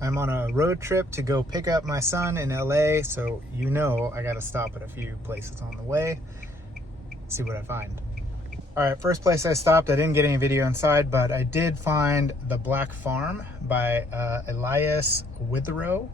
I'm on a road trip to go pick up my son in LA, so you know I gotta stop at a few places on the way, see what I find. All right, first place I stopped, I didn't get any video inside, but I did find The Black Farm by Elias Withrow.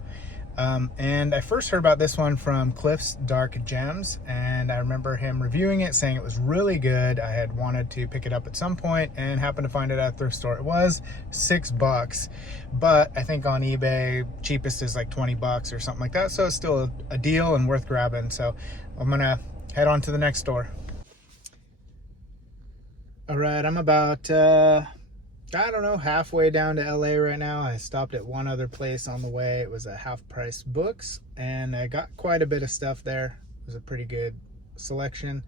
And I first heard about this one from Cliff's Dark Gems, and I remember him reviewing it, saying it was really good. I had wanted to pick it up at some point and happened to find it at a thrift store. It was $6, but I think on eBay, cheapest is like 20 bucks or something like that. So it's still a deal and worth grabbing. So I'm gonna head on to the next store. All right, I'm about, I don't know, halfway down to LA right now. I stopped at one other place on the way. It was a Half Price Books, and I got quite a bit of stuff there. It was a pretty good selection.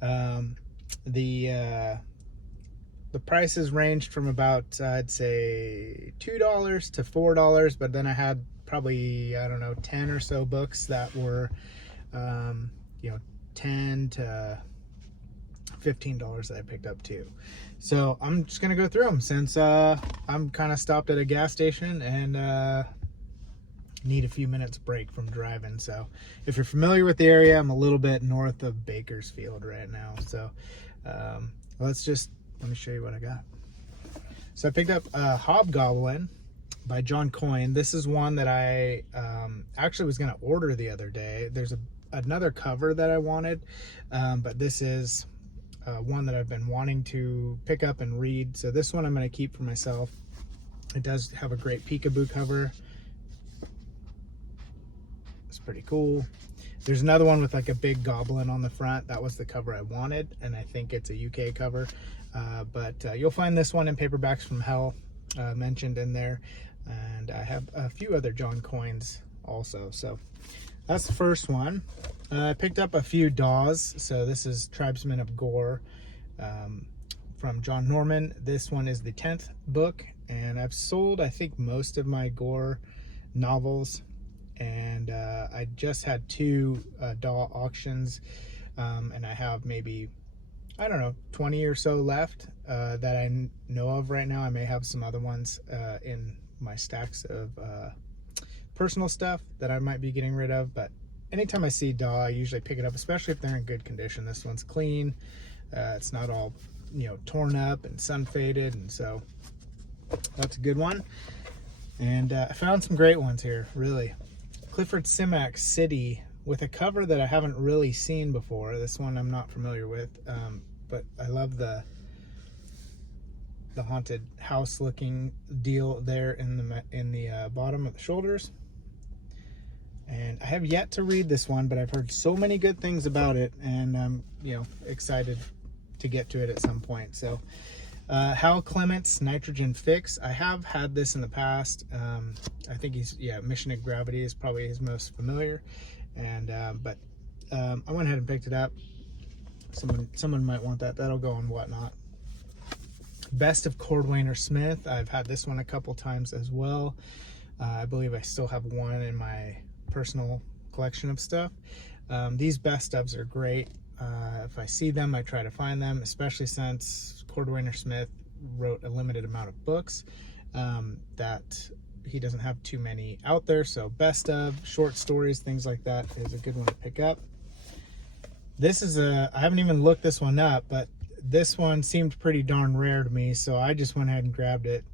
The prices ranged from about, I'd say, $2 to $4, but then I had probably, I don't know, 10 or so books that were, you know, 10 to $15 that I picked up too. So I'm just gonna go through them since I'm kind of stopped at a gas station and need a few minutes break from driving. So if you're familiar with the area, I'm a little bit north of Bakersfield right now. So let me show you what I got. So I picked up Hobgoblin by John Coyne. This is one that I actually was gonna order the other day. There's another cover that I wanted, but this is one that I've been wanting to pick up and read. So this one I'm going to keep for myself. It does have a great peekaboo cover. It's pretty cool. There's another one with like a big goblin on the front. That was the cover I wanted, and I think it's a UK cover. But you'll find this one in Paperbacks from Hell mentioned in there. And I have a few other John Coynes also. So that's the first one. I picked up a few Daws. So this is Tribesmen of Gore from John Norman. This one is the 10th book, and I've sold, I think, most of my Gore novels. And I just had two Daw auctions, and I have maybe, I don't know, 20 or so left that I know of right now. I may have some other ones in my stacks of personal stuff that I might be getting rid of, but anytime I see Daw, I usually pick it up, especially if they're in good condition. This one's clean. It's not all, you know, torn up and sun faded, and so that's a good one. And I found some great ones here, really. Clifford Simak's City, with a cover that I haven't really seen before. This one I'm not familiar with, but I love the haunted house looking deal there in the bottom of the shoulders. And I have yet to read this one, but I've heard so many good things about it, and I'm, you know, excited to get to it at some point. So Hal Clement's Nitrogen Fix. I have had this in the past. I think Mission of Gravity is probably his most familiar, and but I went ahead and picked it up. Someone might want that. That'll go on Whatnot. Best of Cordwainer Smith. I've had this one a couple times as well. I believe I still have one in my personal collection of stuff. These best ofs are great. If I see them, I try to find them, especially since Cordwainer Smith wrote a limited amount of books that he doesn't have too many out there. So best of, short stories, things like that is a good one to pick up. This is I haven't even looked this one up, but this one seemed pretty darn rare to me, so I just went ahead and grabbed it.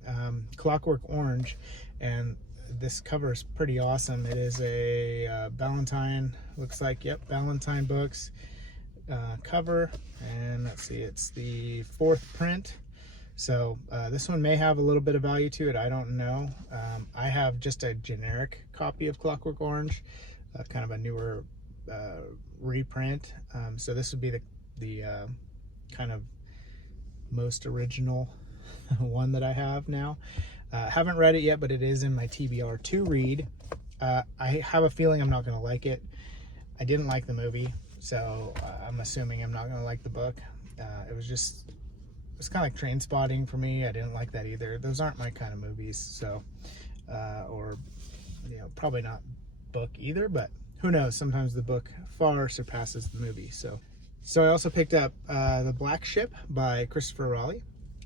Clockwork Orange, and this cover is pretty awesome. It is a Ballantine, looks like, yep, Ballantine Books cover, and let's see, it's the 4th print. So this one may have a little bit of value to it, I don't know. I have just a generic copy of Clockwork Orange, kind of a newer reprint. So this would be the kind of most original one that I have now. Haven't read it yet, but it is in my TBR to read. I have a feeling I'm not going to like it. I didn't like the movie, so I'm assuming I'm not going to like the book. It was kind of like Train Spotting for me. I didn't like that either. Those aren't my kind of movies, so or, you know, probably not book either, but who knows? Sometimes the book far surpasses the movie. So I also picked up The Black Ship by Christopher Raleigh,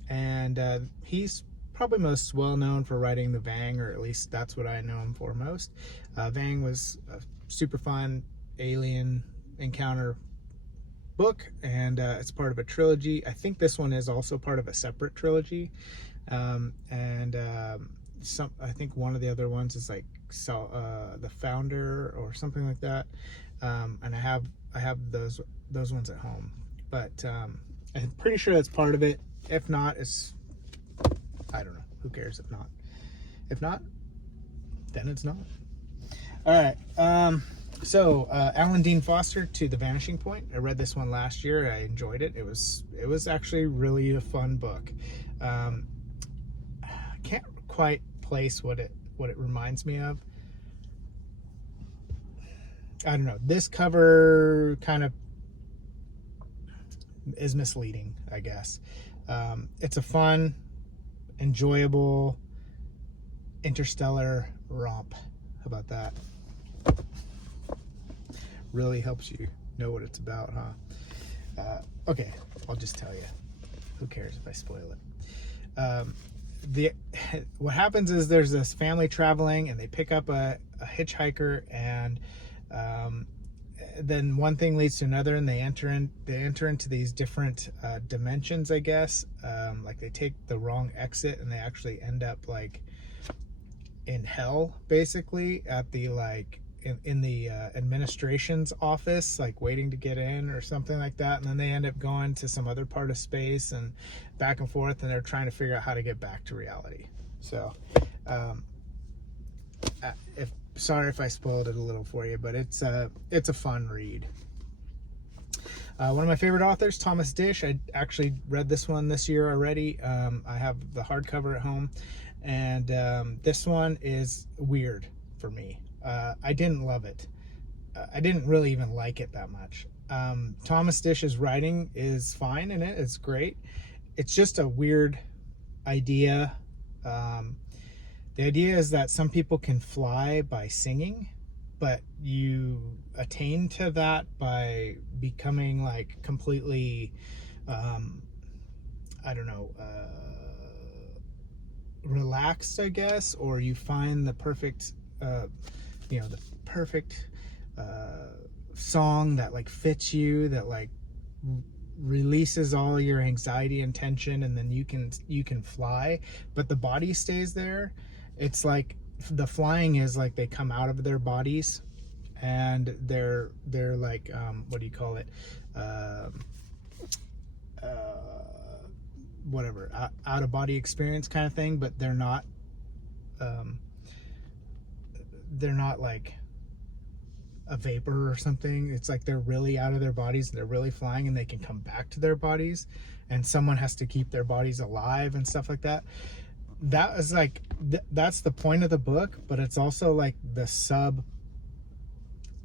and he's probably most well known for writing the Vang, or at least that's what I know him for most. Vang was a super fun alien encounter book, and it's part of a trilogy. I think this one is also part of a separate trilogy, and I think one of the other ones is like the Founder or something like that. And I have those ones at home, but I'm pretty sure that's part of it. If not, I don't know. Who cares if not? If not, then it's not. All right. So Alan Dean Foster, To the Vanishing Point. I read this one last year. I enjoyed it. It was actually really a fun book. I can't quite place what it reminds me of. I don't know. This cover kind of is misleading, I guess. It's a fun, enjoyable interstellar romp. How about that? Really helps you know what it's about, huh? Okay, I'll just tell you. Who cares if I spoil it? What happens is there's this family traveling, and they pick up a hitchhiker, and then one thing leads to another, and they enter into these different dimensions, I guess. Like they take the wrong exit, and they actually end up like in hell, basically, at the in the administration's office, like waiting to get in or something like that. And then they end up going to some other part of space and back and forth, and they're trying to figure out how to get back to reality. So sorry if I spoiled it a little for you, but it's a fun read. One of my favorite authors, Thomas Dish. I actually read this one this year already. I have the hardcover at home, and this one is weird for me. I didn't love it. I didn't really even like it that much. Thomas Dish's writing is fine in it. It's great. It's just a weird idea. The idea is that some people can fly by singing, but you attain to that by becoming like completely, I don't know, relaxed, I guess, or you find the perfect, the perfect song that like fits you, that like releases all your anxiety and tension, and then you can fly, but the body stays there. It's like the flying is like they come out of their bodies, and they're like what do you call it, whatever, out of body experience kind of thing, but they're not like a vapor or something. It's like they're really out of their bodies, and they're really flying, and they can come back to their bodies, and someone has to keep their bodies alive and stuff like that. That is like that's the point of the book, but it's also like the sub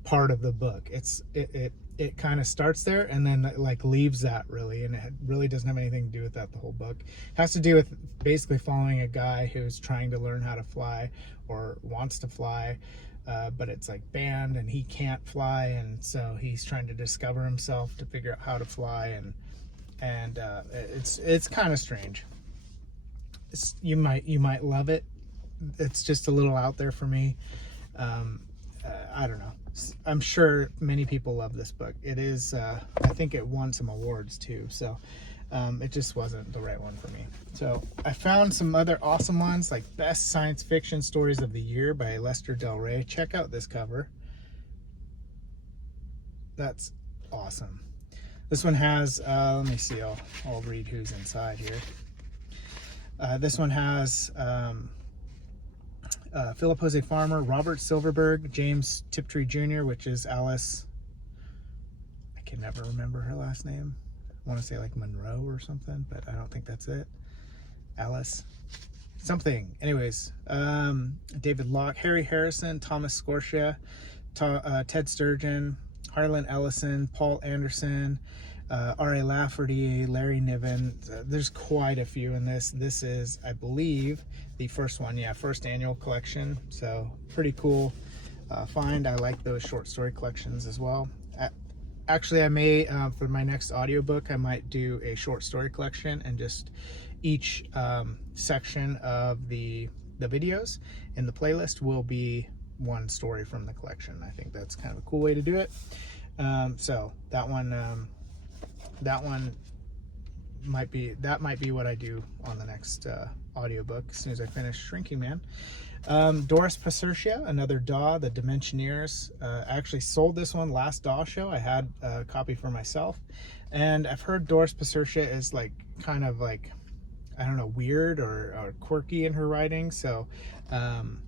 part of the book. It kind of starts there, and then it like leaves that really, and it really doesn't have anything to do with that. The whole book has to do with basically following a guy who's trying to learn how to fly, or wants to fly, but it's like banned, and he can't fly, and so he's trying to discover himself to figure out how to fly, and it's kind of strange. You might love it. It's just a little out there for me. I don't know. I'm sure many people love this book. It is, I think it won some awards too. So it just wasn't the right one for me. So I found some other awesome ones, like Best Science Fiction Stories of the Year by Lester Del Rey. Check out this cover. That's awesome. This one has, let me see, I'll read who's inside here. This one has Philip Jose Farmer, Robert Silverberg, James Tiptree Jr., which is Alice. I can never remember her last name. I want to say like Monroe or something, but I don't think that's it. Alice something. Anyways, David Locke, Harry Harrison, Thomas Scotia, Ted Sturgeon, Harlan Ellison, Paul Anderson, R.A. Lafferty, Larry Niven. There's quite a few in this. This is, I believe, the first one. Yeah, first annual collection. So pretty cool find. I like those short story collections as well. Actually, I may, for my next audiobook, I might do a short story collection and just each section of the videos in the playlist will be one story from the collection. I think that's kind of a cool way to do it. So that one might be what I do on the next audiobook as soon as I finish Shrinking Man. Doris Pacertia, another Daw, the Dimensioneers. I actually sold this one last Daw show. I had a copy for myself, and I've heard Doris Pacertia is like kind of like, I don't know, weird or quirky in her writing. So I've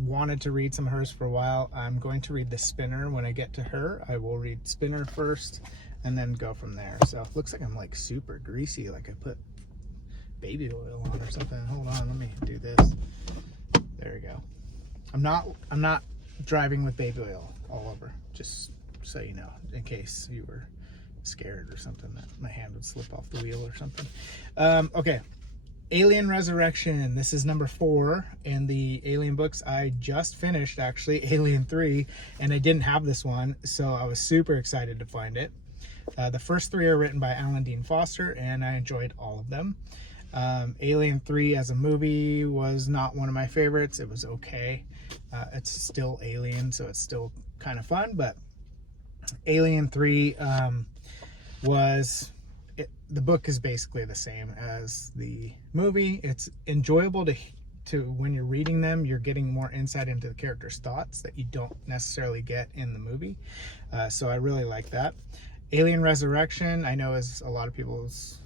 wanted to read some of hers for a while. I'm going to read The Spinner when I get to her. I will read Spinner first and then go from there. So it looks like I'm like super greasy, like I put baby oil on or something. Hold on, let me do this. There we go. I'm not driving with baby oil all over, just so you know, in case you were scared or something that my hand would slip off the wheel or something. Okay, Alien Resurrection. This is number 4 in the Alien books. I just finished actually Alien 3, and I didn't have this one, so I was super excited to find it. The first 3 are written by Alan Dean Foster, and I enjoyed all of them. Alien 3 as a movie was not one of my favorites. It was okay. It's still Alien, so it's still kind of fun, but Alien 3 the book is basically the same as the movie. It's enjoyable to when you're reading them, you're getting more insight into the character's thoughts that you don't necessarily get in the movie. So I really like that. Alien Resurrection, I know, is a lot of people's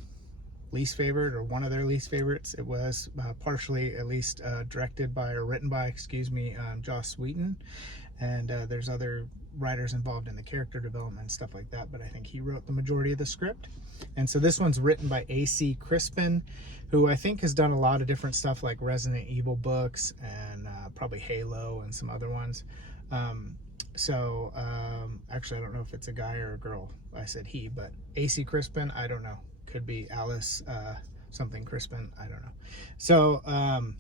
least favorite, or one of their least favorites. It was partially at least directed by, or written by, Joss Whedon, and there's other writers involved in the character development and stuff like that, but I think he wrote the majority of the script. And so this one's written by A.C. Crispin, who I think has done a lot of different stuff like Resident Evil books and probably Halo and some other ones. Actually I don't know if it's a guy or a girl. I said he, but A.C. Crispin, I don't know. Could be Alice something Crispin, I don't know. So I'm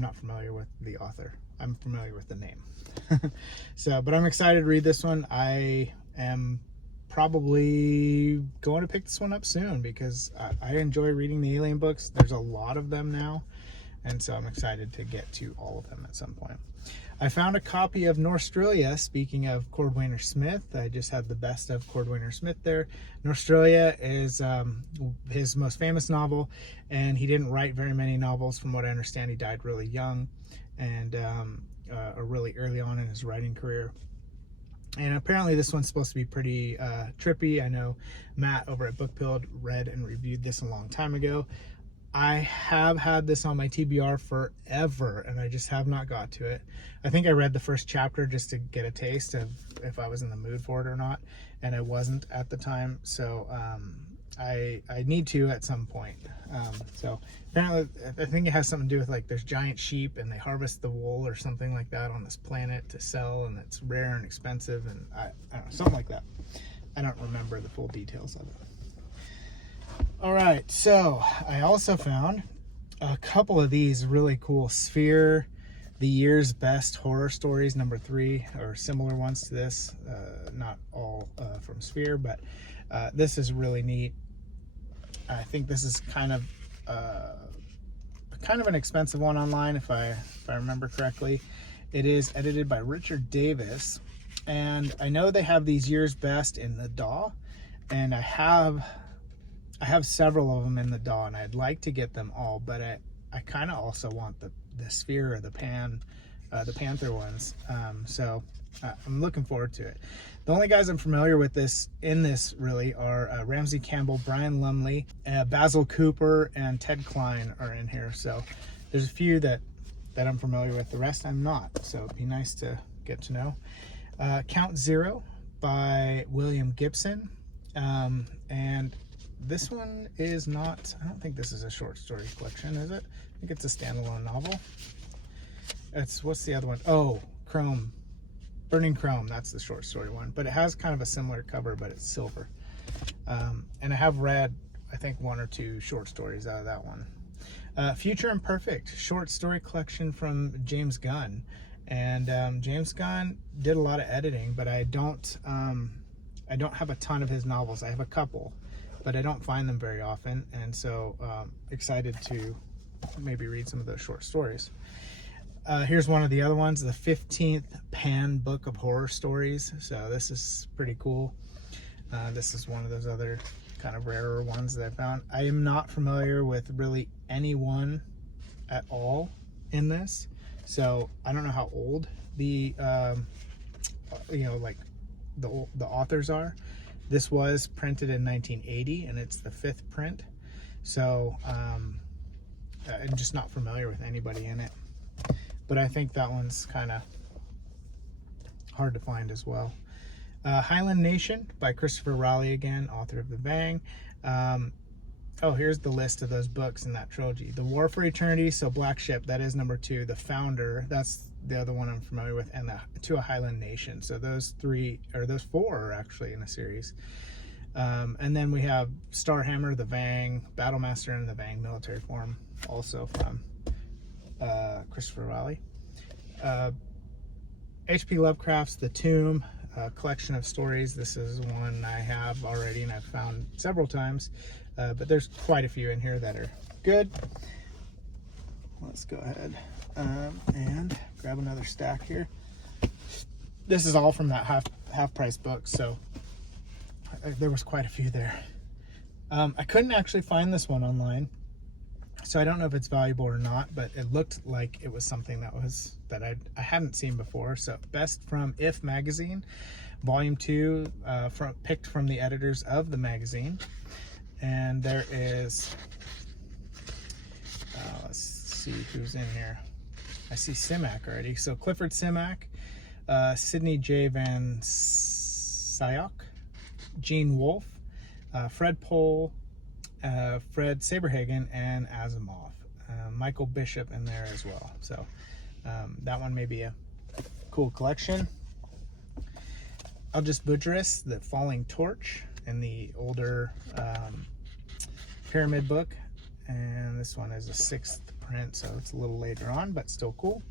not familiar with the author. I'm familiar with the name. But I'm excited to read this one. I am probably going to pick this one up soon because I enjoy reading the Alien books. There's a lot of them now, and so I'm excited to get to all of them at some point. I found a copy of Norstralia. Speaking of Cordwainer Smith, I just had the best of Cordwainer Smith there. Norstralia is his most famous novel, and he didn't write very many novels. From what I understand, he died really young and or really early on in his writing career. And apparently this one's supposed to be pretty trippy. I know Matt over at Bookpilled read and reviewed this a long time ago. I have had this on my TBR forever, and I just have not got to it. I think I read the first chapter just to get a taste of if I was in the mood for it or not, and I wasn't at the time, so I need to at some point. So apparently, I think it has something to do with, like, there's giant sheep and they harvest the wool or something like that on this planet to sell, and it's rare and expensive, and I don't know, something like that. I don't remember the full details of it. All right, so I also found a couple of these really cool Sphere, the year's best horror stories, number 3, or similar ones to this. Not all from Sphere, but this is really neat. I think this is kind of an expensive one online, if I remember correctly. It is edited by Richard Davis, and I know they have these year's best in the DAW, and I have several of them in the DAW, and I'd like to get them all, but I kind of also want the Sphere or the Panther ones. So I'm looking forward to it. The only guys I'm familiar with in this really are Ramsey Campbell, Brian Lumley, Basil Cooper, and Ted Klein are in here. So there's a few that I'm familiar with. The rest I'm not. So it'd be nice to get to know. Count Zero by William Gibson. And this one is not, I don't think this is a short story collection, is it? I think it's a standalone novel. What's the other one? Oh, Chrome. Burning Chrome, that's the short story one. But it has kind of a similar cover, but it's silver. And I have read, I think, 1 or 2 short stories out of that one. Future Imperfect, short story collection from James Gunn. And James Gunn did a lot of editing, but I don't have a ton of his novels. I have a couple. but I don't find them very often, and so excited to maybe read some of those short stories. Here's one of the other ones, the 15th Pan Book of Horror Stories. So this is pretty cool. This is one of those other kind of rarer ones that I found. I am not familiar with really anyone at all in this, so I don't know how old the like the authors are. This was printed in 1980, and it's the 5th print, so I'm just not familiar with anybody in it, but I think that one's kind of hard to find as well. Highland Nation by Christopher Raleigh again, author of The Vang. Oh, here's the list of those books in that trilogy. The War for Eternity, so Black Ship, that is number 2. The Founder, that's the other one I'm familiar with, and To a Highland Nation. So those 3, or those 4 are actually in a series. And then we have Starhammer, The Vang, Battlemaster, and The Vang Military Form, also from Christopher Raleigh. H.P. Lovecraft's The Tomb, a collection of stories. This is one I have already and I've found several times, but there's quite a few in here that are good. Let's go ahead and grab another stack here. This is all from that half price book, so there was quite a few there. I couldn't actually find this one online, so I don't know if it's valuable or not, but it looked like it was something that I hadn't seen before. So Best from If magazine, volume 2, picked from the editors of the magazine. And there is, let's see who's in here. I see Simak already. So Clifford Simak, Sidney J. Van Sciyoc, Gene Wolfe, Fred Pohl, Fred Saberhagen, and Asimov. Michael Bishop in there as well. So that one may be a cool collection. Aldous Budrys, The Falling Torch, in the older Pyramid book. And this one is a 6th print, so it's a little later on, but still cool.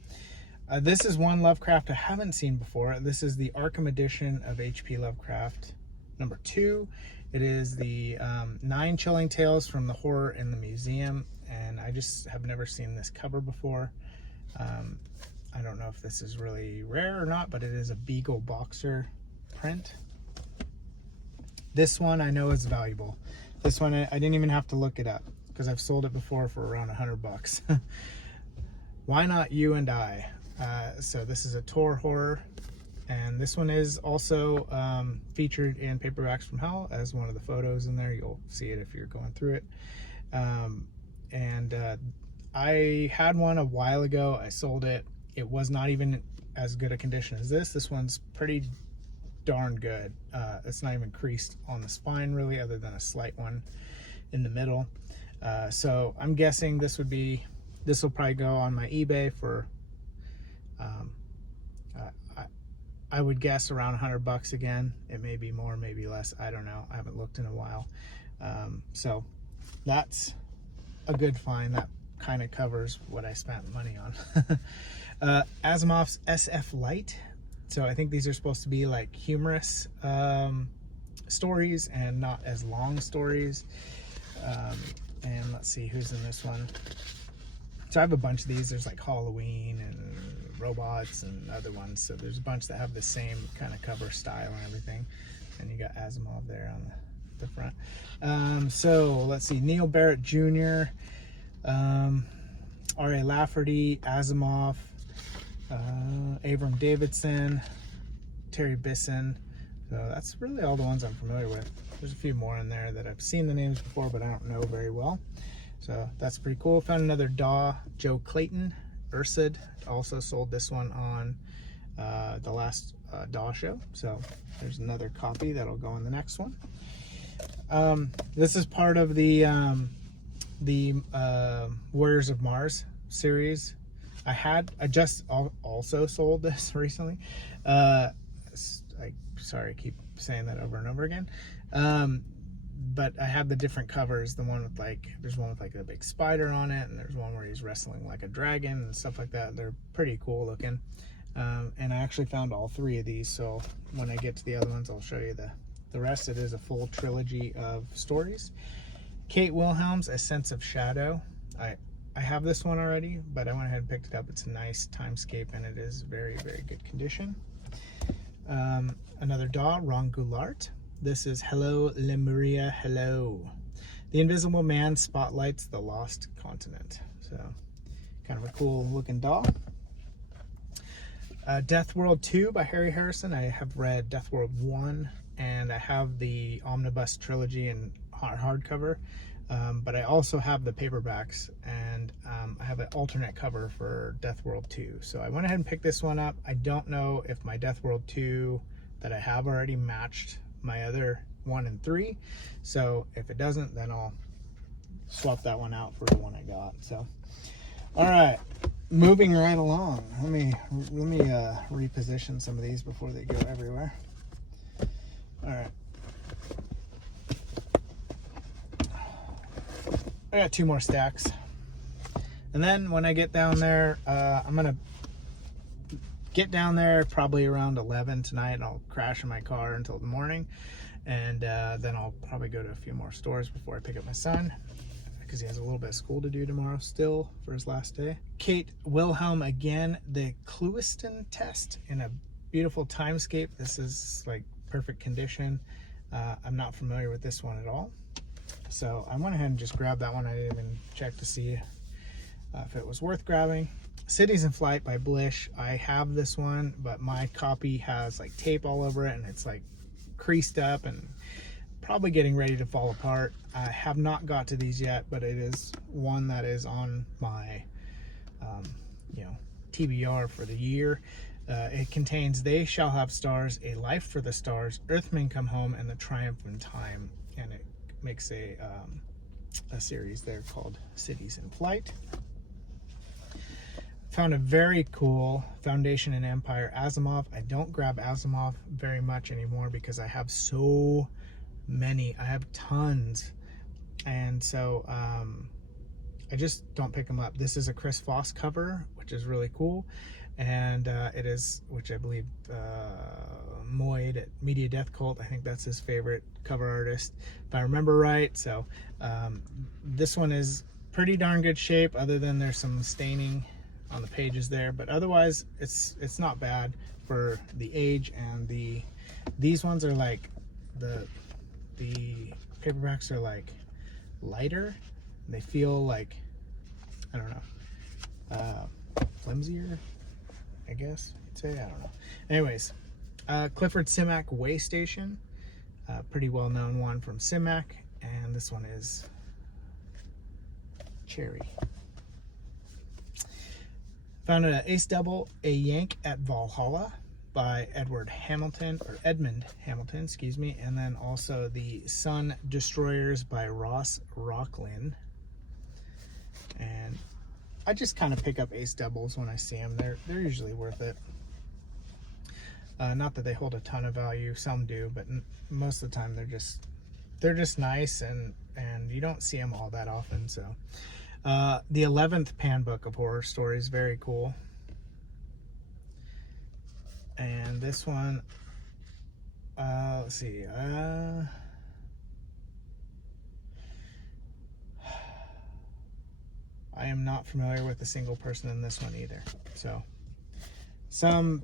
This is one Lovecraft I haven't seen before. This is the Arkham edition of H.P. Lovecraft, number 2. It is the 9 Chilling Tales from the Horror in the Museum, and I just have never seen this cover before. I don't know if this is really rare or not, but it is a Beagle Boxer print. This one I know is valuable. This one I didn't even have to look it up because I've sold it before for around $100. Why Not You and I? So this is a Tor horror. And this one is also featured in Paperbacks from Hell as one of the photos in there. You'll see it if you're going through it. I had one a while ago. I sold it. It was not even as good a condition as this. This one's pretty darn good. It's not even creased on the spine really, other than a slight one in the middle. So I'm guessing this will probably go on my eBay for I would guess around $100 again. It may be more, maybe less. I don't know. I haven't looked in a while. So that's a good find. That kind of covers what I spent money on. Asimov's SF Light. So I think these are supposed to be like humorous stories and not as long stories. And let's see who's in this one. So I have a bunch of these. There's like Halloween and robots and other ones, so there's a bunch that have the same kind of cover style and everything, and you got Asimov there on the front. So let's see, Neil Barrett Jr., R.A. Lafferty, Asimov, Abram Davidson, Terry Bisson. So that's really all the ones I'm familiar with. There's a few more in there that I've seen the names before, but I don't know very well. So that's pretty cool. Found another Daw, Joe Clayton, Ursud. Also sold this one on the last Daw show. So there's another copy that'll go in the next one. This is part of the Warriors of Mars series. I just also sold this recently. Sorry, I keep saying that over and over again. But I have the different covers. The one with there's one with like a big spider on it, and there's one where he's wrestling like a dragon and stuff like that. They're pretty cool looking. And I actually found all 3 of these, so when I get to the other ones, I'll show you the the rest, it is a full trilogy of stories. Kate Wilhelm's A Sense of Shadow. I have this one already, but I went ahead and picked it up. It's a nice timescape, and it is very, very good condition. Another DAW, Ron Goulart. This is Hello, Lemuria, Hello. The Invisible Man spotlights the lost continent. So, kind of a cool looking DAW. Death World 2 by Harry Harrison. I have read Death World 1, and I have the Omnibus trilogy in hardcover. But I also have the paperbacks, and I have an alternate cover for Death World 2. So I went ahead and picked this one up. I don't know if my Death World 2 that I have already matched my other 1 and 3. So if it doesn't, then I'll swap that one out for the one I got. So, all right, moving right along. Let me reposition some of these before they go everywhere. All right. I got 2 more stacks, and then when I get down there, I'm gonna get down there probably around 11 tonight, and I'll crash in my car until the morning, and then I'll probably go to a few more stores before I pick up my son, because he has a little bit of school to do tomorrow still for his last day. Kate Wilhelm again, the Clewiston Test in a beautiful timescape. This is like perfect condition. I'm not familiar with this one at all. So I went ahead and just grabbed that one. I didn't even check to see if it was worth grabbing. Cities in Flight by Blish. I have this one, but my copy has like tape all over it, and it's like creased up and probably getting ready to fall apart. I have not got to these yet, but it is one that is on my TBR for the year. It contains They Shall Have Stars, A Life for the Stars, Earthmen Come Home, and The Triumph in Time, and it makes a series there called Cities in Flight. Found a very cool Foundation and Empire Asimov. I don't grab Asimov very much anymore because I have so many. I have tons, and so I just don't pick them up. This is a Chris Foss cover, which is really cool, and it is, which I believe Moyd at Media Death Cult, I think that's his favorite cover artist, if I remember right. So this one is pretty darn good shape, other than there's some staining on the pages there, but otherwise it's not bad for the age. And these ones are like, the paperbacks are like lighter. They feel like, I don't know, flimsier, I guess you'd say. I don't know. Anyways, Clifford Simak Way Station, pretty well known one from Simak, and this one is cherry. Found an ace double, A Yank at Valhalla by Edmund Hamilton, excuse me, and then also the Sun Destroyers by Ross Rocklin. And I just kind of pick up ace doubles when I see them. They're usually worth it. Not that they hold a ton of value, some do, but most of the time they're just nice, and you don't see them all that often. So the 11th Pan Book of Horror Stories, very cool. And this one, let's see, I am not familiar with a single person in this one either. So some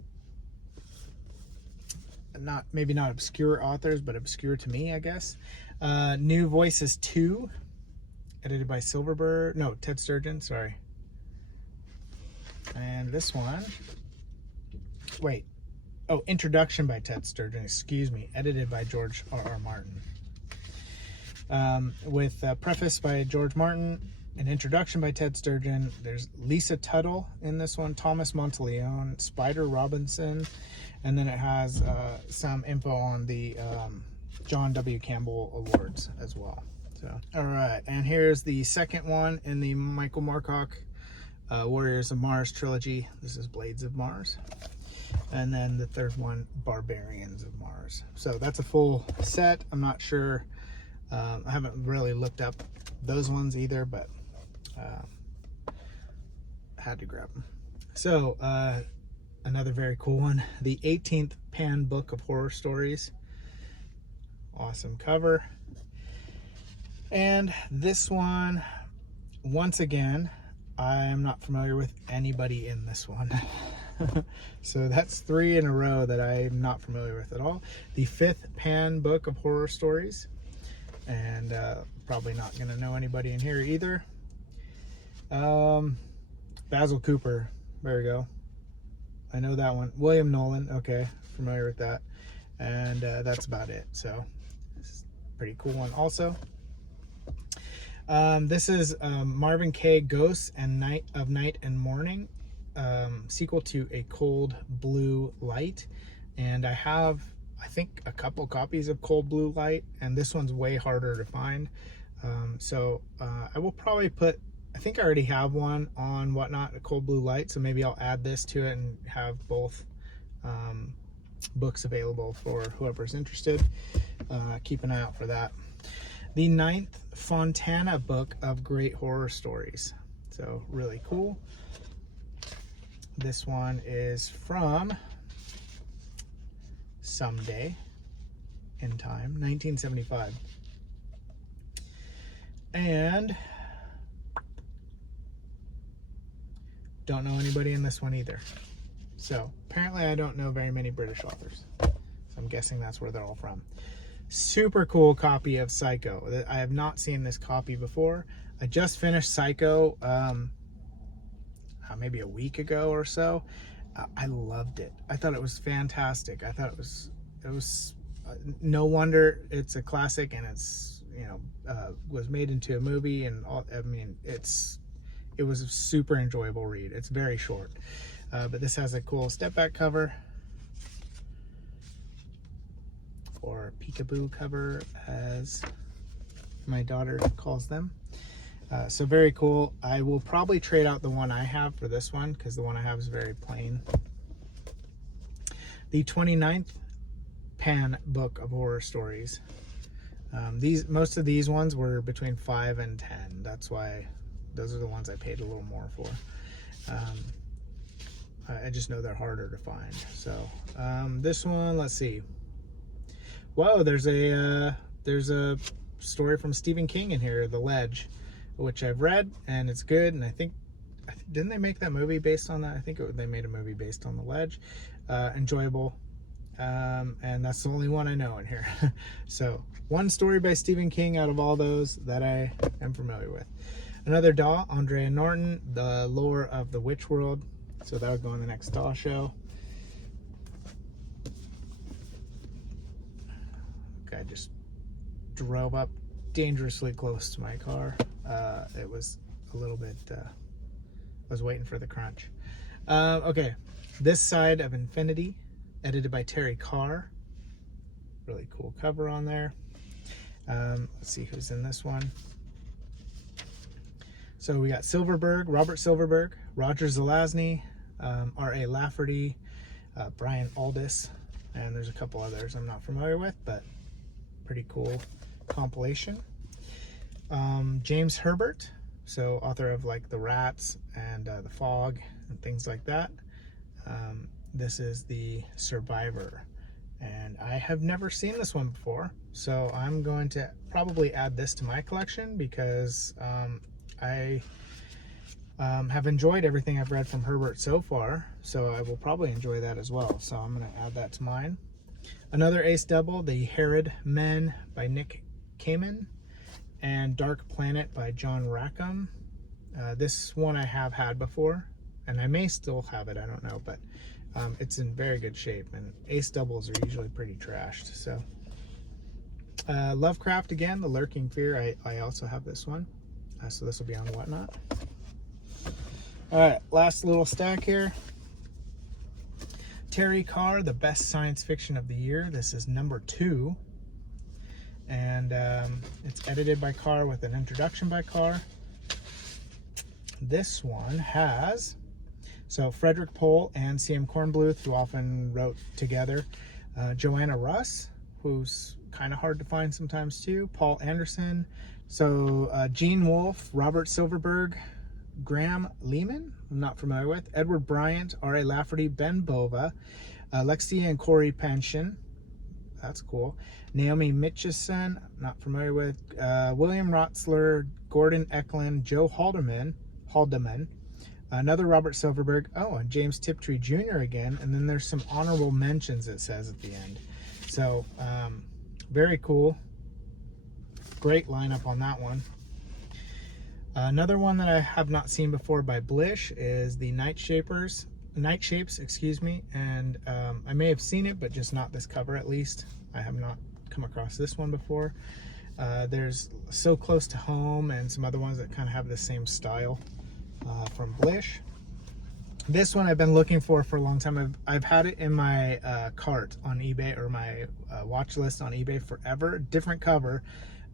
maybe not obscure authors, but obscure to me, I guess. New Voices 2, edited by Ted Sturgeon, sorry. And this one, Introduction by Ted Sturgeon, excuse me, edited by George R.R. Martin. With a preface by George Martin, an introduction by Ted Sturgeon. There's Lisa Tuttle in this one, Thomas Monteleone, Spider Robinson, and then it has some info on the John W. Campbell Awards as well. So, all right, and here's the second one in the Michael Moorcock Warriors of Mars trilogy. This is Blades of Mars. And then the third one, Barbarians of Mars. So that's a full set. I'm not sure. I haven't really looked up those ones either, but had to grab them. So another very cool one, the 18th Pan Book of Horror Stories Awesome cover. And this one, once again, I am not familiar with anybody in this one. So that's 3 in a row that I'm not familiar with at all. The 5th Pan book of horror stories. And probably not going to know anybody in here either. Basil Cooper. There we go. I know that one. William Nolan. Okay, familiar with that. And that's about it. So this is a pretty cool one also. This is Marvin Kaye Ghosts and Night and Morning, sequel to A Cold Blue Light. And I have, I think, a couple copies of Cold Blue Light, and this one's way harder to find. So I will probably put, I think I already have one on Whatnot, A Cold Blue Light, so maybe I'll add this to it and have both books available for whoever's interested. Keep an eye out for that. The 9th Fontana book of great horror stories. So really cool. This one is from Someday in Time, 1975. And don't know anybody in this one either. So apparently I don't know very many British authors. So I'm guessing that's where they're all from. Super cool copy of Psycho. I have not seen this copy before. I just finished Psycho maybe a week ago or so. I loved it. I thought it was fantastic. I thought it was no wonder it's a classic, and it's, you know, was made into a movie, and all, I mean, it was a super enjoyable read. It's very short, but this has a cool step back cover, or peekaboo cover as my daughter calls them. So very cool. I will probably trade out the one I have for this one, because the one I have is very plain. The 29th Pan book of horror stories. Most of these ones were between 5 and 10. That's why those are the ones I paid a little more for. I just know they're harder to find. So this one, let's see. Whoa, there's a story from Stephen King in here, The Ledge, which I've read, and it's good. And I think didn't they make that movie based on that? I think they made a movie based on The Ledge. Enjoyable, and that's the only one I know in here. So one story by Stephen King out of all those that I am familiar with. Another Daw, Andrea Norton, The Lore of the Witch World. So that would go on the next Daw show. I just drove up dangerously close to my car. It was a little bit, I was waiting for the crunch. Okay, This Side of Infinity, edited by Terry Carr. Really cool cover on there. Let's see who's in this one. So we got Robert Silverberg, Roger Zelazny, R.A. Lafferty, Brian Aldiss, and there's a couple others I'm not familiar with, but pretty cool compilation. James Herbert, so author of like The Rats and The Fog and things like that. This is The Survivor, and I have never seen this one before, so I'm going to probably add this to my collection, because I have enjoyed everything I've read from Herbert so far, so I will probably enjoy that as well. So I'm going to add that to mine. Another ace double, The Herod Men by Nick Kamen, and Dark Planet by John Rackham. This one I have had before, and I may still have it, I don't know, but it's in very good shape, and ace doubles are usually pretty trashed. So Lovecraft again, The Lurking Fear. I also have this one, so this will be on Whatnot. All right, last little stack here. Terry Carr, The Best Science Fiction of the Year. This is number 2. And it's edited by Carr with an introduction by Carr. This one has, so Frederick Pohl and C.M. Kornbluth, who often wrote together. Joanna Russ, who's kind of hard to find sometimes too. Paul Anderson. So Gene Wolfe, Robert Silverberg, Graham Lehman, I'm not familiar with. Edward Bryant, R.A. Lafferty, Ben Bova, Lexi and Corey Pension, that's cool. Naomi Mitchison, not familiar with. William Rotsler, Gordon Eklund, Joe Haldeman, another Robert Silverberg. Oh, and James Tiptree Jr. again. And then there's some honorable mentions, it says at the end. So, very cool. Great lineup on that one. Another one that I have not seen before by Blish is the Night Shapes, excuse me. And I may have seen it, but just not this cover at least. I have not come across this one before. There's So Close to Home and some other ones that kind of have the same style from Blish. This one I've been looking for a long time. I've had it in my cart on eBay, or my watch list on eBay forever. Different cover,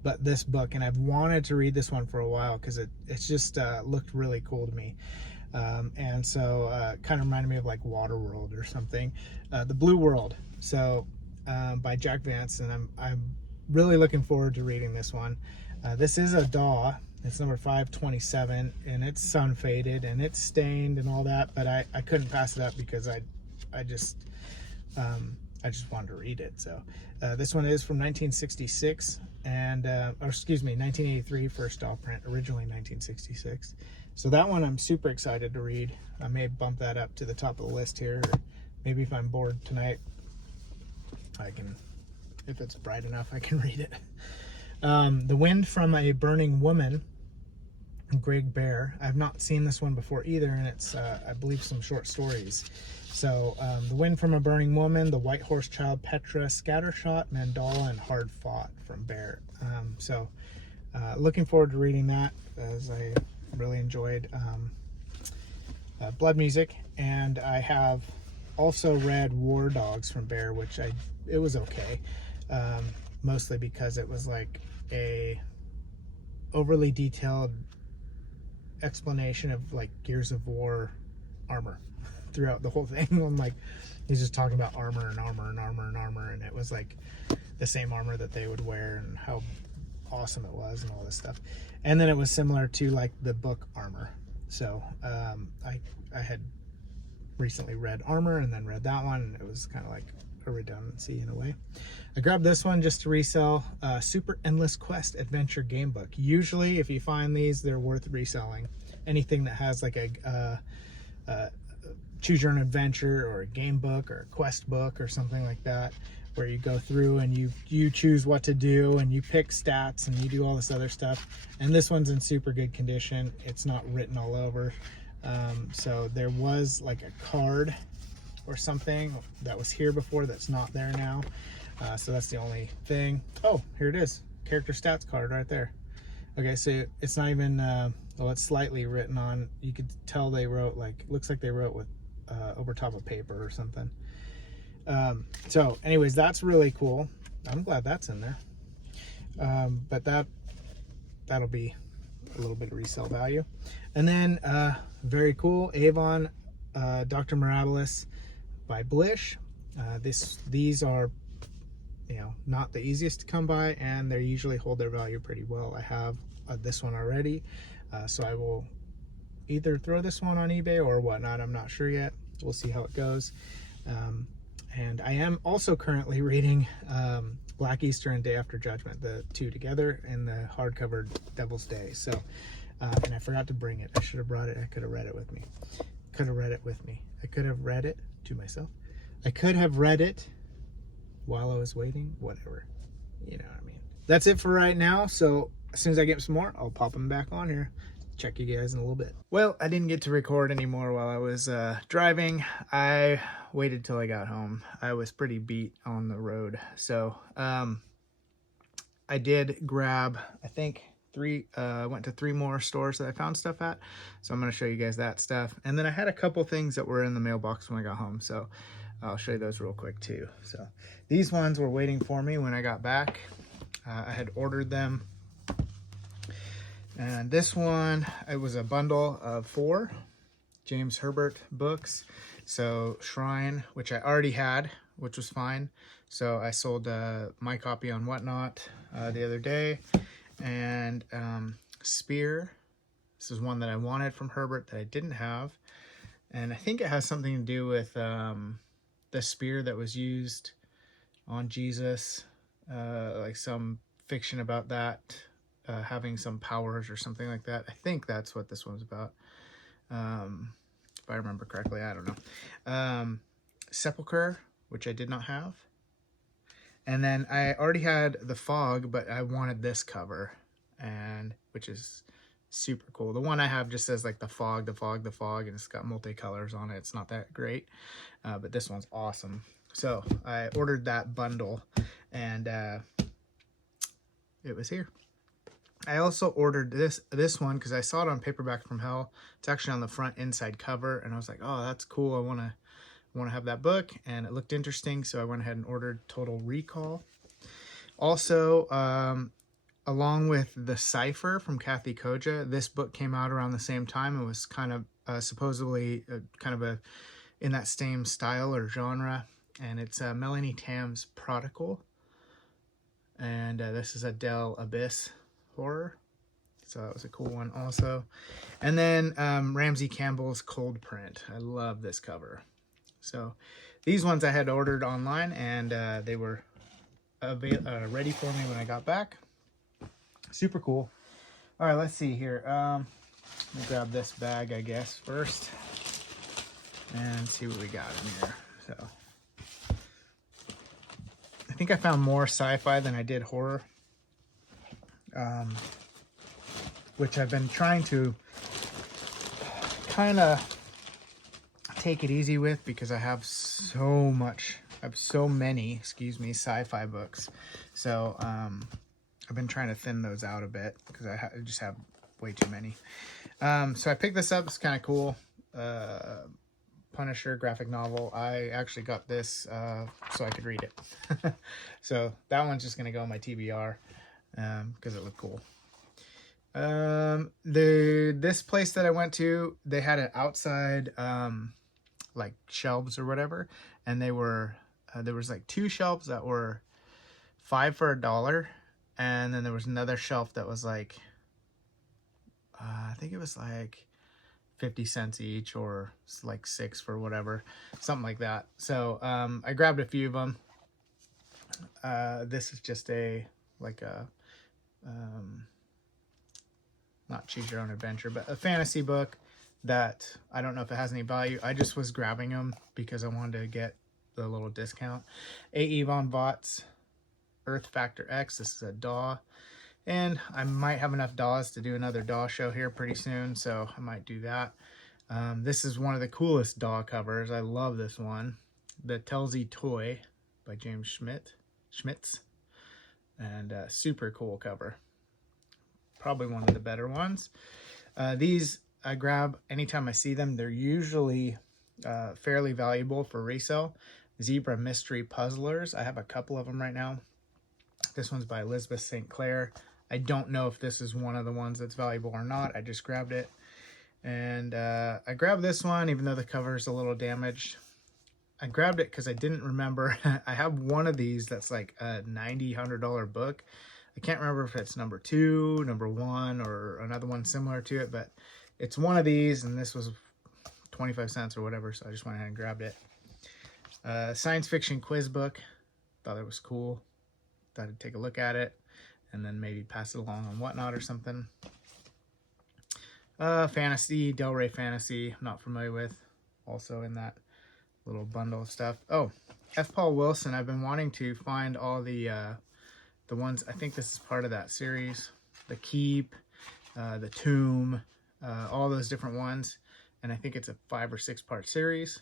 but this book, and I've wanted to read this one for a while because it's just looked really cool to me. And so kind of reminded me of like Waterworld or something. The Blue World, so by Jack Vance, and I'm really looking forward to reading this one. This is a DAW. It's number 527, and it's sun faded and it's stained and all that, but I couldn't pass it up because I just wanted to read it. So this one is from 1966, and or excuse me, 1983, first DAW print, originally 1966. So that one I'm super excited to read. I may bump that up to the top of the list here, or maybe if I'm bored tonight, I can, if it's bright enough, I can read it. The Wind from a Burning Woman, Greg Bear. I've not seen this one before either, and it's I believe some short stories. So The Wind from a Burning Woman, The White Horse Child, Petra, Scattershot, Mandala, and Hard Fought from Bear. So looking forward to reading that, as I really enjoyed Blood Music. And I have also read War Dogs from Bear, which it was okay, mostly because it was like a overly detailed explanation of like Gears of War armor throughout the whole thing. I'm like, he's just talking about armor and armor and armor and armor, and it was like the same armor that they would wear and how awesome it was and all this stuff. And then it was similar to like the book Armor. So I had recently read Armor and then read that one, and it was kind of like a redundancy in a way. I grabbed this one just to resell. Super Endless Quest Adventure Game Book. Usually if you find these, they're worth reselling. Anything that has like a choose your own adventure or a game book or a quest book or something like that, where you go through and you choose what to do and you pick stats and you do all this other stuff. And this one's in super good condition. It's not written all over. So there was like a card or something that was here before that's not there now. So that's the only thing. Oh, here it is. Character stats card right there. Okay, so it's not even, well, it's slightly written on. You could tell they wrote like, looks like they wrote with over top of paper or something. So anyways, that's really cool. I'm glad that's in there. But that'll be a little bit of resale value. And then very cool, Avon, Dr. Mirabilis by Blish. These are, you know, not the easiest to come by, and they usually hold their value pretty well. I have this one already, so I will either throw this one on eBay or whatnot. I'm not sure yet. We'll see how it goes. And I am also currently reading Black Easter and Day After Judgment, the two together in the hardcover Devil's Day. So, and I forgot to bring it. I should have brought it. I could have read it with me. I could have read it to myself. I could have read it while I was waiting, whatever. You know what I mean? That's it for right now. So as soon as I get some more, I'll pop them back on here. Check you guys in a little bit. Well, I didn't get to record anymore while I was driving. I waited till I got home. I was pretty beat on the road. So I did grab, I think, went to 3 more stores that I found stuff at. So I'm going to show you guys that stuff. And then I had a couple things that were in the mailbox when I got home. So I'll show you those real quick too. So these ones were waiting for me when I got back. I had ordered them. And this one, it was a bundle of 4 James Herbert books. So Shrine, which I already had, which was fine. So I sold my copy on Whatnot the other day. And Spear, this is one that I wanted from Herbert that I didn't have. And I think it has something to do with the spear that was used on Jesus, like some fiction about that, having some powers or something like that. I think that's what this one's about. If I remember correctly, I don't know. Sepulcher, which I did not have. And then I already had The Fog, but I wanted this cover, and which is super cool. The one I have just says like The Fog, The Fog, The Fog, and it's got multicolors on it. It's not that great, but this one's awesome. So I ordered that bundle, and it was here. I also ordered this one because I saw it on Paperback from Hell. It's actually on the front inside cover, and I was like, oh, that's cool. I want to have that book, and it looked interesting, so I went ahead and ordered Total Recall. Also, along with The Cipher from Kathy Koja, this book came out around the same time. It was kind of supposedly kind of a in that same style or genre, and it's Melanie Tam's Prodigal, and this is a Del Abyss horror, so that was a cool one also. And then Ramsey Campbell's Cold Print. I love this cover. So these ones I had ordered online, and they were ready for me when I got back. Super cool. All right, let's see here. Let me grab this bag, I guess, first, and see what we got in here. So I think I found more sci-fi than I did horror, which I've been trying to kind of take it easy with because I have so many, sci-fi books. So I've been trying to thin those out a bit because I just have way too many. So I picked this up. It's kind of cool. Punisher graphic novel. I actually got this so I could read it. So that one's just going to go on my TBR because it looked cool. This place that I went to, they had an outside like shelves or whatever, and they were there was like 2 shelves that were $5 for $1, and then there was another shelf that was like I think it was like 50 cents each, or like 6 for whatever, something like that. So I grabbed a few of them. This is just like a not choose your own adventure, but a fantasy book that I don't know if it has any value. I just was grabbing them because I wanted to get the little discount. A. Von Vought's Earth Factor X. This is a DAW, and I might have enough DAWs to do another DAW show here pretty soon, so I might do that. This is one of the coolest DAW covers. I love this one. The Telsey Toy by James Schmitz, and super cool cover. Probably one of the better ones. These I grab anytime I see them. They're usually fairly valuable for resale. Zebra Mystery Puzzlers. I have a couple of them right now. This one's by Elizabeth St. Clair. I don't know if this is one of the ones that's valuable or not. I just grabbed it. And I grabbed this one, even though the cover is a little damaged. I grabbed it because I didn't remember. I have one of these that's like a $90, $100 book. I can't remember if it's number 2, number 1, or another one similar to it, but it's one of these, and this was 25 cents or whatever, so I just went ahead and grabbed it. Science fiction quiz book. Thought it was cool. Thought I'd take a look at it, and then maybe pass it along on Whatnot or something. Fantasy, Del Rey Fantasy, I'm not familiar with. Also in that little bundle of stuff. Oh, F. Paul Wilson. I've been wanting to find all the ones. I think this is part of that series. The Keep, the Tomb, all those different ones. And I think it's a 5 or 6 part series,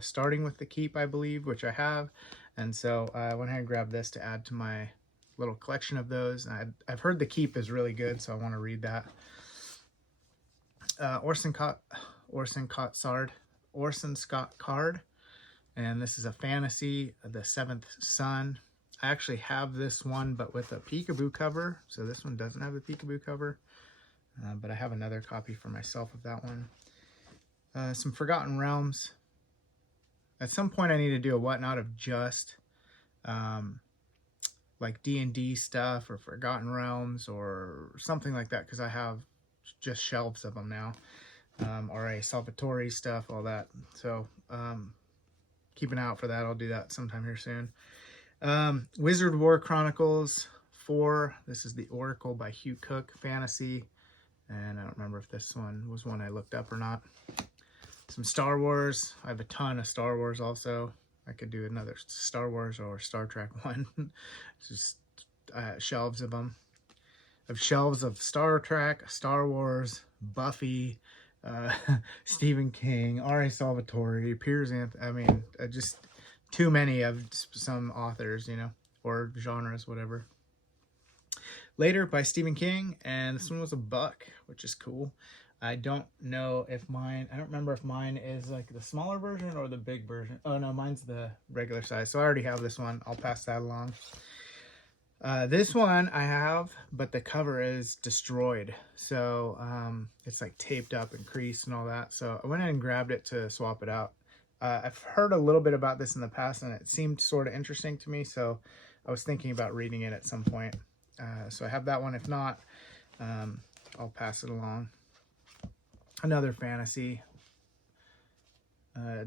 starting with The Keep, I believe, which I have. And so I went ahead and grabbed this to add to my little collection of those. And I've heard The Keep is really good, so I want to read that. Orson Scott Card, and this is a fantasy, The Seventh Son. I actually have this one, but with a peekaboo cover, so this one doesn't have a peekaboo cover, but I have another copy for myself of that one. Some Forgotten Realms. At some point I need to do a Whatnot of just like D&D stuff or Forgotten Realms or something like that, because I have just shelves of them now. R.A. Salvatore stuff, all that. So keep an eye out for that. I'll do that sometime here soon. Wizard War Chronicles 4. This is The Oracle by Hugh Cook Fantasy. And I don't remember if this one was one I looked up or not. Some Star Wars. I have a ton of Star Wars also. I could do another Star Wars or Star Trek one. Just shelves of them. I have shelves of Star Trek, Star Wars, Buffy, Stephen King, R.A. Salvatore, Piers Anthony. I mean, just too many of some authors, you know, or genres, whatever. Later by Stephen King, and this one was $1, which is cool. I don't know if mine, I don't remember if mine is like the smaller version or the big version. Oh no, mine's the regular size. So I already have this one. I'll pass that along. This one I have, but the cover is destroyed. So it's like taped up and creased and all that. So I went ahead and grabbed it to swap it out. I've heard a little bit about this in the past and it seemed sort of interesting to me. So I was thinking about reading it at some point. So I have that one. If not, I'll pass it along. Another fantasy,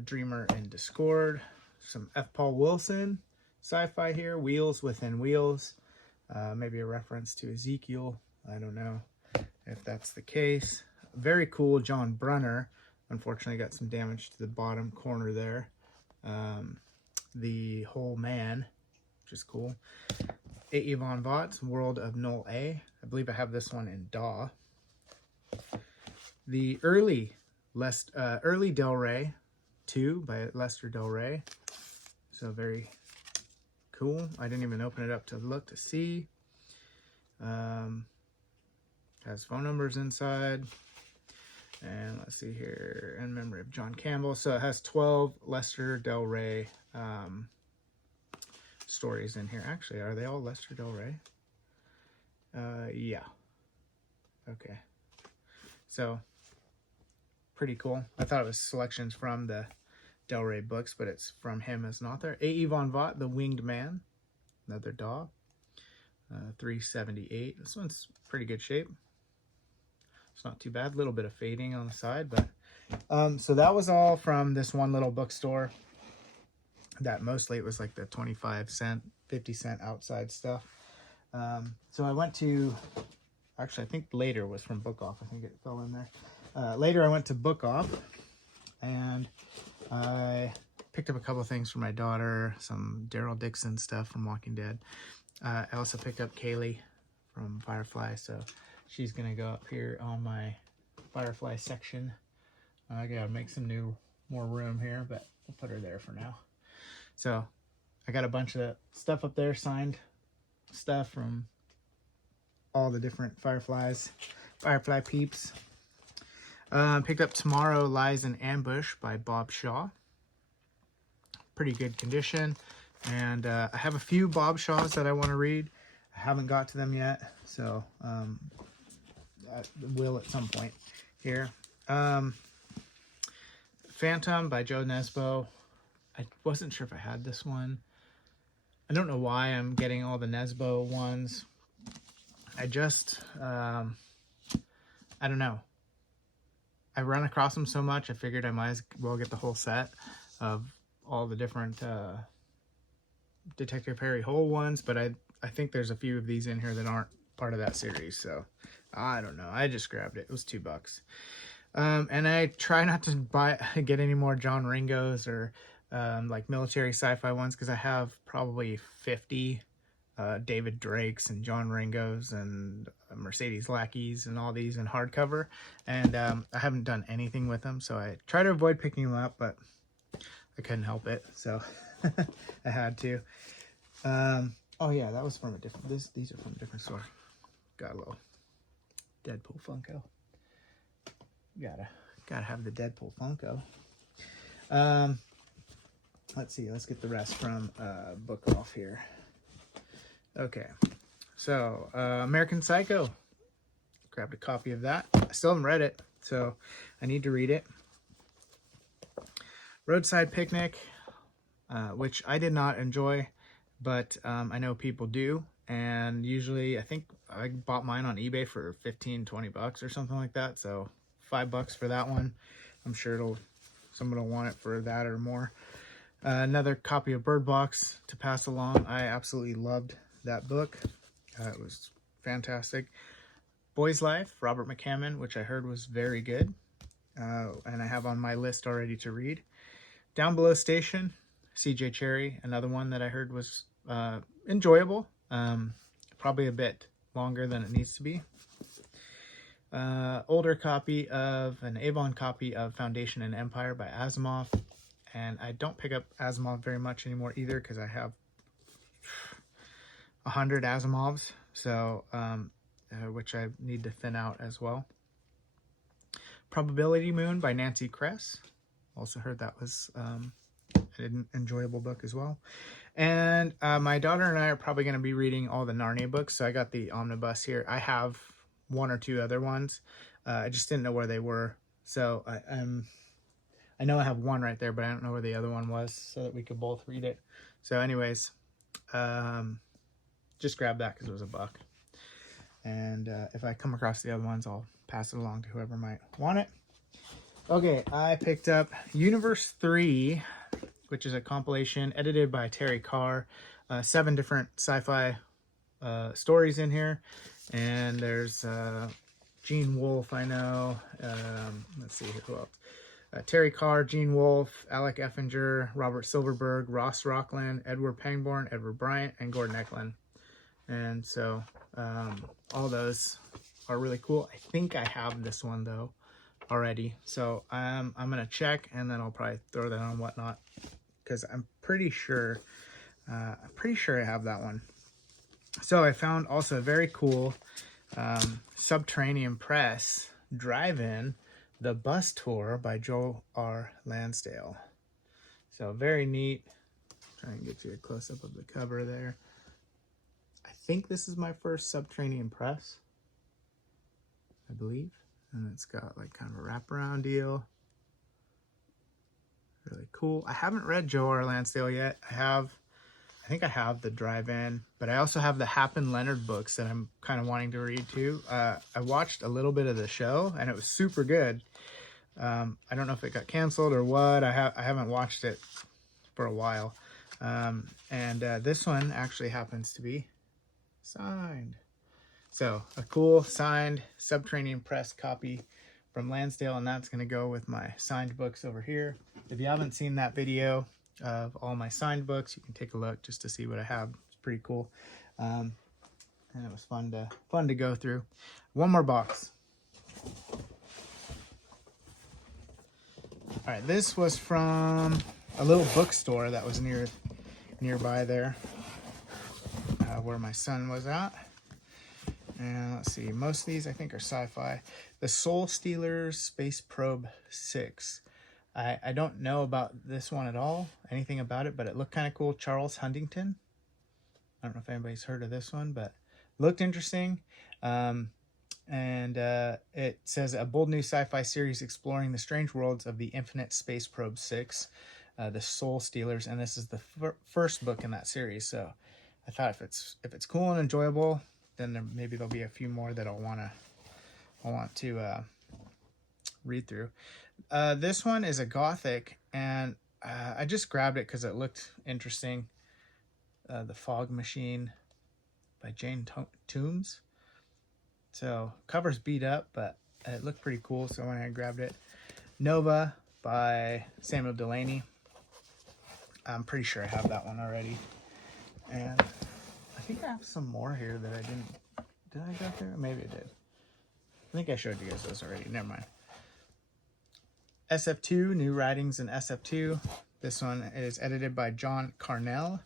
Dreamer in Discord. Some F. Paul Wilson sci-fi here. Wheels Within Wheels. Maybe a reference to Ezekiel. I don't know if that's the case. Very cool John Brunner. Unfortunately got some damage to the bottom corner there. The Whole Man, which is cool. A. Yvonne Vought's World of Null A. I believe I have this one in DAW. The early Del Rey 2 by Lester Del Rey. So very cool. I didn't even open it up to look to see. Has phone numbers inside. And let's see here. In memory of John Campbell. So it has 12 Lester Del Rey stories in here. Actually, are they all Lester Del Rey? Yeah. Okay. So, pretty cool. I thought it was selections from the Del Rey books, but it's from him as an author. A. Yvonne Vaught, The Winged Man. Another DAW. 378. This one's pretty good shape. It's not too bad. A little bit of fading on the side, but so that was all from this one little bookstore. That mostly it was like the 25-cent, 50-cent outside stuff. So I went to, actually I think later was from Book Off. I think it fell in there. Later I went to Book Off and I picked up a couple things for my daughter, some Daryl Dixon stuff from Walking Dead. I also picked up Kaylee from Firefly, so she's gonna go up here on my Firefly section. I gotta make some more room here, but we'll put her there for now. So I got a bunch of stuff up there, signed stuff from all the different Firefly peeps. Picked up Tomorrow Lies in Ambush by Bob Shaw. Pretty good condition. And I have a few Bob Shaws that I want to read. I haven't got to them yet, so I will at some point here. Phantom by Joe Nesbo. I wasn't sure if I had this one. I don't know why I'm getting all the Nesbo ones. I just, I don't know. I run across them so much, I figured I might as well get the whole set of all the different Detective Harry Hole ones, but I think there's a few of these in here that aren't part of that series, so I don't know. I just grabbed it. It was $2. And I try not to get any more John Ringo's or like military sci-fi ones, because I have probably 50 David Drakes and John Ringo's and Mercedes Lackeys and all these in hardcover, and I haven't done anything with them, so I try to avoid picking them up, but I couldn't help it, so I had to. Oh yeah, that was from a different, these are from a different store. Got a little Deadpool Funko. Gotta have the Deadpool Funko. Let's see, let's get the rest from Book Off here. Okay, so American Psycho. Grabbed a copy of that. I still haven't read it, so I need to read it. Roadside Picnic, which I did not enjoy, but I know people do, and usually I think I bought mine on eBay for $15-20 or something like that, so $5 for that one. I'm sure someone will want it for that or more. Another copy of Bird Box to pass along. I absolutely loved that book. It was fantastic. Boy's Life, Robert McCammon, which I heard was very good. And I have on my list already to read. Down Below Station, C.J. Cherry, another one that I heard was enjoyable. Probably a bit longer than it needs to be. Older copy of an Avon copy of Foundation and Empire by Asimov. And I don't pick up Asimov very much anymore either because I have 100 Asimovs, so which I need to thin out as well. Probability Moon by Nancy Kress. Also heard that was an enjoyable book as well. And my daughter and I are probably going to be reading all the Narnia books, so I got the omnibus here. I have one or two other ones. I just didn't know where they were, so I know I have one right there, but I don't know where the other one was, so that we could both read it. So anyways, just grab that because it was $1. And if I come across the other ones, I'll pass it along to whoever might want it. Okay, I picked up Universe 3, which is a compilation edited by Terry Carr. 7 different sci-fi stories in here. And there's Gene Wolfe, I know. Let's see who else. Terry Carr, Gene Wolfe, Alec Effinger, Robert Silverberg, Ross Rockland, Edward Pangborn, Edward Bryant, and Gordon Eklund. And so all those are really cool. I think I have this one though already, so I'm gonna check and then I'll probably throw that on Whatnot because I'm pretty sure I have that one. So I found also a very cool Subterranean Press drive-in, The Bus Tour by Joe R. Lansdale. So very neat. Try and get you a close-up of the cover there. I think this is my first Subterranean Press, I believe. And it's got like kind of a wraparound deal. Really cool. I haven't read Joe R. Lansdale yet. I think I have the drive-in, but I also have the Hap and Leonard books that I'm kind of wanting to read too. I watched a little bit of the show and it was super good. I don't know if it got canceled or what. I haven't watched it for a while. And this one actually happens to be signed. So a cool signed Subterranean Press copy from Lansdale, and that's going to go with my signed books over here. If you haven't seen that video of all my signed books, you can take a look just to see what I have. It's pretty cool. And it was fun to go through. One more box. All right, this was from a little bookstore that was nearby there, where my son was at. And let's see, most of these I think are sci-fi. The Soul Stealers Space Probe 6. I don't know about this one at all, anything about it, but it looked kind of cool. Charles Huntington. I don't know if anybody's heard of this one, but looked interesting. And it says a bold new sci-fi series exploring the strange worlds of the Infinite Space Probe 6, the Soul Stealers, and this is the first book in that series. So I thought if it's cool and enjoyable, then maybe there'll be a few more that I'll want to read through. This one is a Gothic, and I just grabbed it because it looked interesting. The Fog Machine by Jane Toombs. So cover's beat up, but it looked pretty cool, so I went ahead and grabbed it. Nova by Samuel Delaney. I'm pretty sure I have that one already. And I think I have some more here that I didn't. Did I get there? Maybe I did. I think I showed you guys those already. Never mind. SF2, New Writings in SF2. This one is edited by John Carnell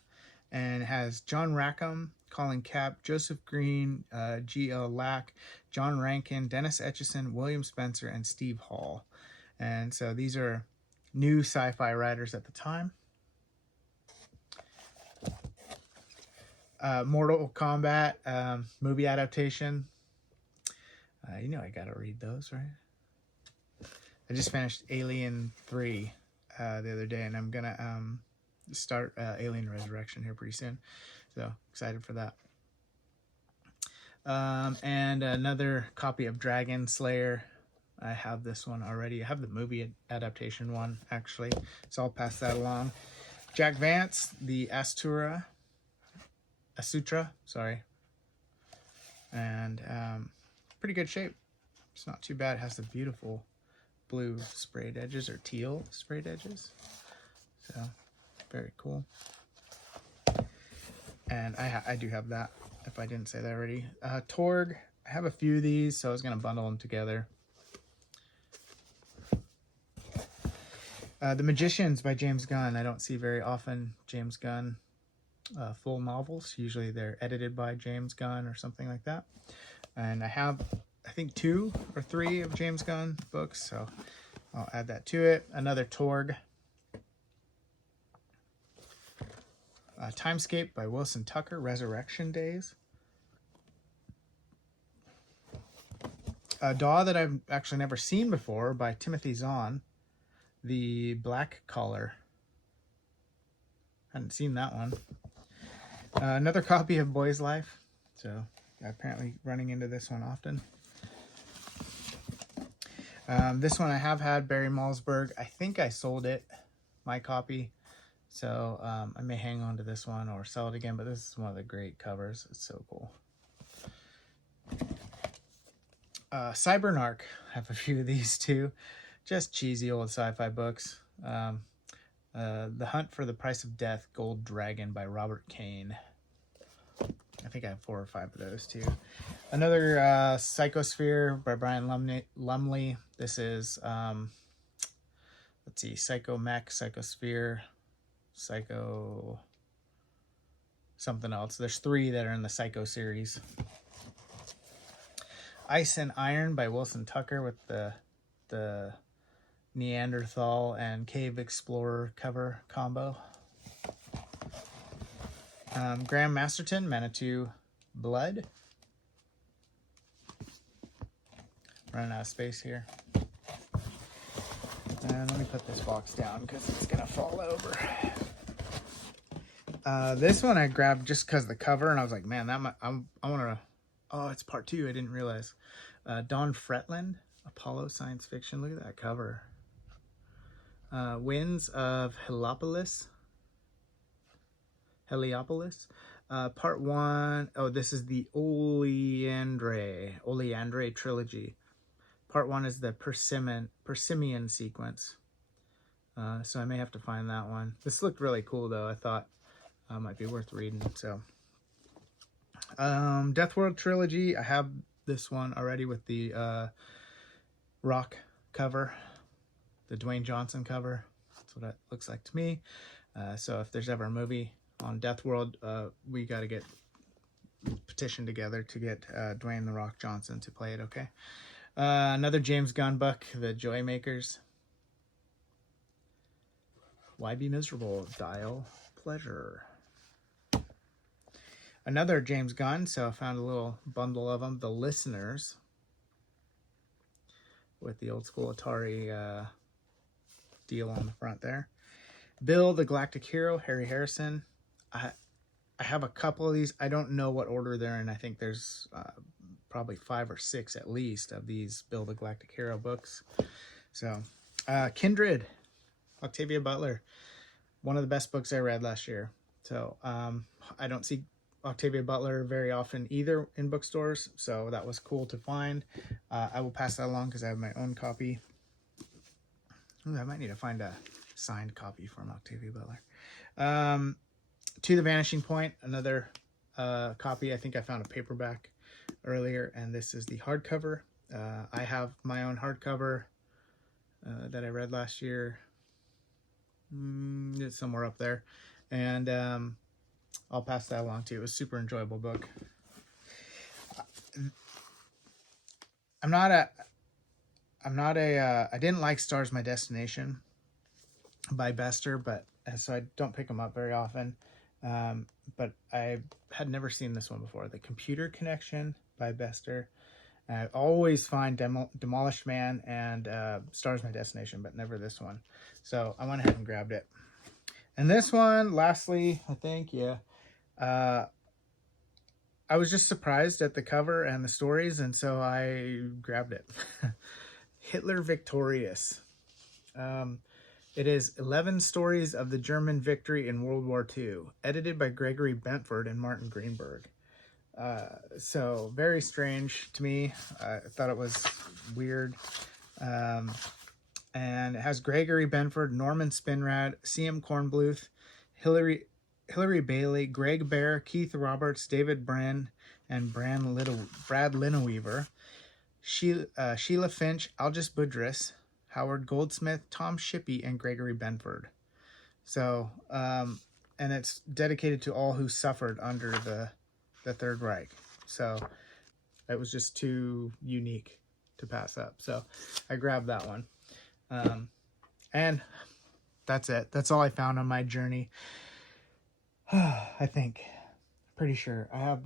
and has John Rackham, Colin Capp, Joseph Green, G.L. Lack, John Rankin, Dennis Etchison, William Spencer, and Steve Hall. And so these are new sci-fi writers at the time. Mortal Kombat movie adaptation. You know I gotta read those, right? I just finished Alien 3 the other day, and I'm gonna start Alien Resurrection here pretty soon. So excited for that. And another copy of Dragon Slayer. I have this one already. I have the movie adaptation one, actually, so I'll pass that along. Jack Vance, the Asutra, sorry. And pretty good shape. It's not too bad. It has the beautiful blue sprayed edges, or teal sprayed edges. So, very cool. And I do have that, if I didn't say that already. Torg, I have a few of these, so I was going to bundle them together. The Magicians by James Gunn. I don't see very often James Gunn full novels. Usually they're edited by James Gunn or something like that. And I have, I think, 2 or 3 of James Gunn books, so I'll add that to it. Another Torg. Timescape by Wilson Tucker, Resurrection Days. A DAW that I've actually never seen before by Timothy Zahn, The Black Collar. Hadn't seen that one. Another copy of Boy's Life, so apparently running into this one often. This one I have had, Barry Malzberg. I think I sold it, my copy. So I may hang on to this one or sell it again, but this is one of the great covers. It's so cool. Cybernark. I have a few of these too. Just cheesy old sci-fi books. The Hunt for the Price of Death, Gold Dragon by Robert Kane. I think I have 4 or 5 of those too. Another Psychosphere by Brian Lumley. This is, let's see, Psycho Mech, Psychosphere, Psycho something else. There's 3 that are in the Psycho series. Ice and Iron by Wilson Tucker with the Neanderthal and Cave Explorer cover combo. Graham Masterton, Manitou Blood. Running out of space here. And let me put this box down because it's going to fall over. This one I grabbed just because of the cover, and I was like, man, I want to... Oh, it's part 2. I didn't realize. Don Fretland, Apollo Science Fiction. Look at that cover. Winds of Heliopolis. Part 1. Oh, this is the Oleandre trilogy. Part 1 is the Persimmon sequence. So I may have to find that one. This looked really cool, though. I thought might be worth reading. So, Death World trilogy. I have this one already with the rock cover, the Dwayne Johnson cover. That's what it looks like to me. So if there's ever a movie on Death World, we got to get petition together to get Dwayne The Rock Johnson to play it. Okay. Another James Gunn book, The Joy Makers. Why Be Miserable? Dial Pleasure. Another James Gunn, so I found a little bundle of them. The Listeners, with the old school Atari deal on the front there. Bill the Galactic Hero, Harry Harrison. I have a couple of these. I don't know what order they're in. I think there's probably 5 or 6 at least of these Bill the Galactic Hero books. So, Kindred, Octavia Butler. One of the best books I read last year. So, I don't see Octavia Butler very often either in bookstores, so that was cool to find. I will pass that along because I have my own copy. Ooh, I might need to find a signed copy from Octavia Butler. To the Vanishing Point, another copy. I think I found a paperback earlier, and this is the hardcover. I have my own hardcover that I read last year. It's somewhere up there, and I'll pass that along to you. It was a super enjoyable book. I didn't like Stars My Destination by Bester, so I don't pick them up very often. But I had never seen this one before. The Computer Connection by Bester. I always find Demolished Man and Stars My Destination, but never this one. So I went ahead and grabbed it. And this one, lastly, I think, I was just surprised at the cover and the stories, and so I grabbed it. Hitler Victorious. It is 11 Stories of the German Victory in World War II, edited by Gregory Bentford and Martin Greenberg. So very strange to me. I thought it was weird. And it has Gregory Benford, Norman Spinrad, C.M. Kornbluth, Hilary Bailey, Greg Bear, Keith Roberts, David Brin, and Brad Lineweaver, Sheila Finch, Algis Budrys, Howard Goldsmith, Tom Shippey, and Gregory Benford. So, and it's dedicated to all who suffered under the Third Reich. So it was just too unique to pass up. So I grabbed that one. And that's it. That's all I found on my journey. I think. Pretty sure. I have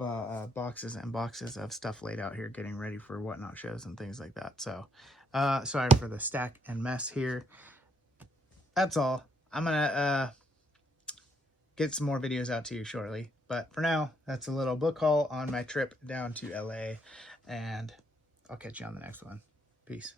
boxes and boxes of stuff laid out here getting ready for Whatnot shows and things like that. So sorry for the stack and mess here. That's all. I'm going to get some more videos out to you shortly. But for now, that's a little book haul on my trip down to LA. And I'll catch you on the next one. Peace.